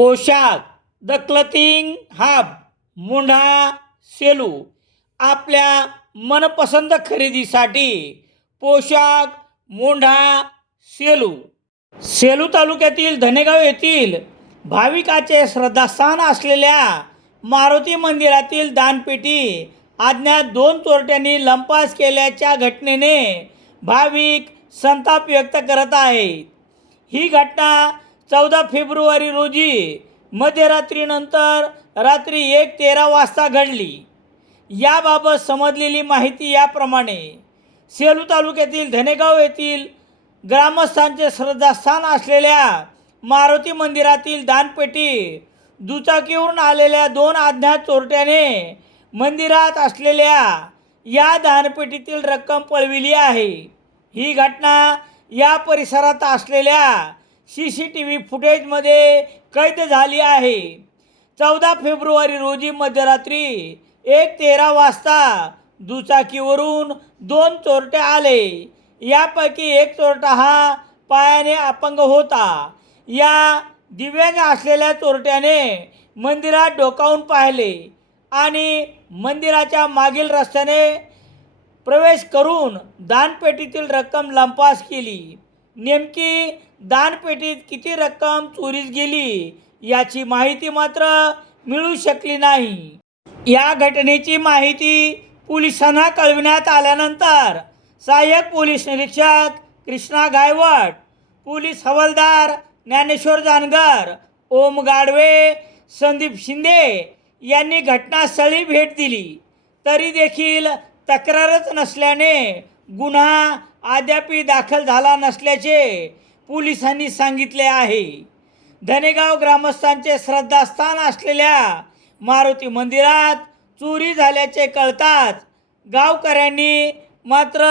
पोशाख the clothing hub मुंढा सेलू. आपल्या मनपसंत खरेदीसाठी पोशाख मुंढा सेलू. सेलू तालुक्यातील धनेगाव येथील भाविकाचे श्रद्धास्थान असलेल्या मारुती मंदिरातील दानपेटी आज्ञा दोन चोरट्यांनी लंपास केल्याच्या घटनेने भाविक संताप व्यक्त करत आहेत. ही घटना चौदा फेब्रुवारी रोजी मध्यरात्रीनंतर रात्री एक तेरा वाजता घडली. याबाबत समजलेली माहिती याप्रमाणे सेलू तालुक्यातील धनेगाव येथील ग्रामस्थांचे श्रद्धास्थान असलेल्या मारुती मंदिरातील दानपेटी दुचाकीवरून आलेल्या दोन अज्ञात चोरट्याने मंदिरात असलेल्या या दानपेटीतील रक्कम पळविली आहे. ही घटना या परिसरात असलेल्या सी सी टी व्ही फुटेजमध्ये कैद झाली आहे. चौदा फेब्रुवारी रोजी मध्यरात्री एक तेरा वाजता दुचाकीवरून दोन चोरटे आले. यापैकी एक चोरटा हा पायाने अपंग होता. या दिव्यांग असलेल्या चोरट्याने मंदिरात डोकावून पाहिले आणि मंदिराच्या मागील रस्त्याने प्रवेश करून दानपेटीतील रक्कम लंपास केली. नेमकी दानपेटीत किती रक्कम चोरीस गेली याची माहिती मात्र मिळू शकली नाही. या घटनेची माहिती पोलिसांना कळविण्यात आल्यानंतर सहाय्यक पोलीस निरीक्षक कृष्णा गायवट पोलीस हवालदार ज्ञानेश्वर जानगर ओम गाडवे संदीप शिंदे यांनी घटनास्थळी भेट दिली. तरी देखील तक्रारच नसल्याने गुन्हा अद्यापि दाखल झाला नसल्याचे पोलिसांनी सांगितले आहे. धनेगाव ग्रामस्थांचे श्रद्धास्थान असलेल्या मारुती मंदिरात चोरी झाल्याचे कळताच गावकऱ्यांनी मात्र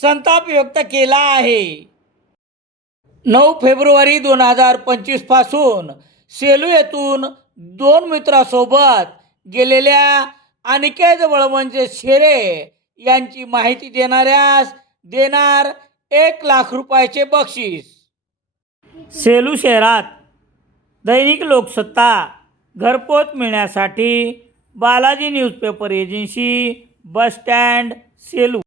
संताप व्यक्त केला आहे. नऊ फेब्रुवारी दोन हजार पंचवीसपासून सेलू येथून दोन मित्रासोबत गेलेल्या अनिकेत बळवंत शेरे यांची माहिती देणाऱ्यास देणार एक लाख रुपयाचे बक्षीस. सेलू शहरात दैनिक लोकसत्ता घरपोच मिळण्यासाठी Balaji newspaper agency bus stand Selu.